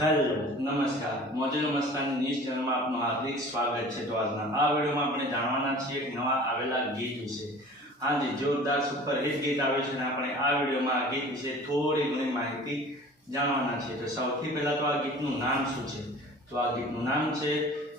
Hello નમસ્કાર મોજે નમસ્કારની news ચેનલમાં આપનું હાર્દિક સ્વાગત છે। તો આજના આ વિડીયોમાં આપણે જાણવાના છીએ એક નવા આવેલા ગીત વિશે। હાજી, જોરદાર સુપર હિટ ગીત આવ્યું છે અને આપણે આ વિડીયોમાં આ ગીત વિશે થોડી ઘણી માહિતી જાણવાના છીએ। તો સૌથી પહેલા તો આ ગીતનું નામ શું છે? તો આ ગીતનું નામ છે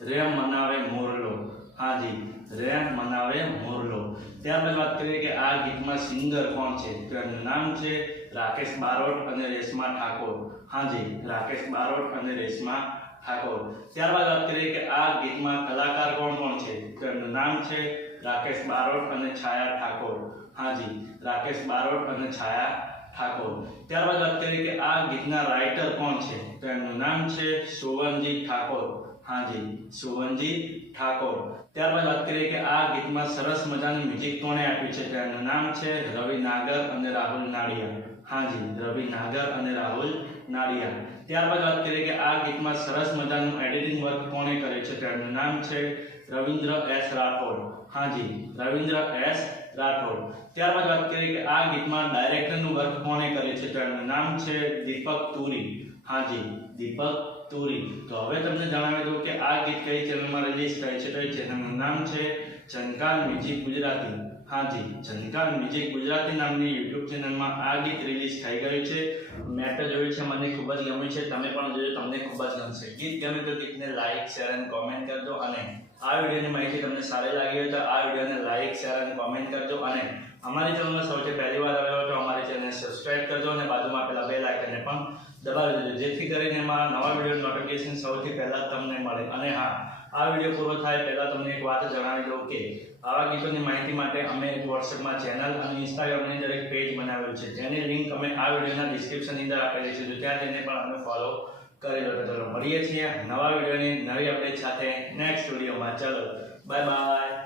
રે મનાવે મોરલો। હાજી, રે મનાવે મોરલો। ત્યારબાદ વાત કરીએ કે આ ગીતમાં સિંગર કોણ છે? તો એમનું નામ છે રાકેશ બારોટ અને રેશમા ઠાકોર। હાજી, રાકેશ બારોટ અને રેશમા ઠાકોર। ત્યારબાદ વાત કરીએ કે આ ગીતમાં કલાકાર કોણ કોણ છે? તો એમનું નામ છે રાકેશ બારોટ અને છાયા ઠાકોર। હાજી, રાકેશ બારોટ અને છાયા ઠાકોર। ત્યારબાદ વાત કરીએ કે આ ગીતના રાઇટર કોણ છે? તો એમનું નામ છે સુવનજી ઠાકોર। હાજી, સુવનજી ઠાકોર। ત્યારબાદ વાત કરીએ કે આ ગીતમાં સરસ મજાનું મ્યુઝિક કોણે આપ્યું છે? તો એમનું નામ છે રવિ નાગર અને રાહુલ નાડિયા। હાજી, રવિ નાગર અને રાહુલ નાડિયા। ત્યારબાદ વાત કરીએ કે આ ગીતમાં સરસ મજાનું એડિટિંગ વર્ક કોણે કર્યું છે? તો એમનું નામ છે રવિન્દ્ર એસ રાઠોડ। હાજી, રવિન્દ્ર એસ રાઠોડ। ત્યારબાદ વાત કરીએ કે આ ગીતમાં ડાયરેક્ટરનું વર્ક કોણે કર્યું છે? તો એમનું નામ છે દીપક તુરી। હાજી, દીપક તુરી। તો હવે તમને જણાવી દઉં કે આ ગીત કઈ ચેનલમાં રિલીઝ થાય છે? તો એ ચેનલનું નામ છે ઝનકાર મ્યુઝિક ગુજરાતી। હાજી, ઝનકાર મ્યુઝિક ગુજરાતી નામની યુટ્યુબ ચેનલમાં આ ગીત રિલીઝ થઈ ગયું છે। મેં તો જોયું છે, મને ખૂબ જ ગમ્યું છે। તમે પણ જોજો, તમને ખૂબ જ ગમશે। ગીત ગમે તો ગીતને લાઈક શેર અને કોમેન્ટ કરજો અને આ વિડીયોની માહિતી તમને સારી લાગી હોય તો આ વિડીયોને લાઈક શેર અને કોમેન્ટ કરજો અને અમારી ચેનલમાં સૌથી પહેલી વાર આવ્યો તો અમારી ચેનલને સબસ્ક્રાઇબ કરજો અને બાજુમાં આપેલા બેલ આઇકનને પણ દબાવી દેજો, જેથી કરીને મારા નવા વિડીયો નોટિફિકેશન સૌથી પહેલા તમને મળે। અને હા, આ વિડીયો પૂરો થાય પહેલા તમને એક વાત જણાવી દઉં કે આવા ગીતોની માહિતી માટે અમે એક વોટ્સએપમાં ચેનલ અને ઇન્સ્ટાગ્રામની અંદર એક પેજ બનાવેલું છે, જેની લિંક અમે આ વિડીયોના ડિસ્ક્રિપ્શનની અંદર આપેલી છે, તો ત્યાં જઈને પણ અમે ફોલો કરી લો। તો ચલો મળીએ છીએ નવા વિડીયોની નવી અપડેટ સાથે નેક્સ્ટ વિડીયોમાં। ચલો બાય બાય।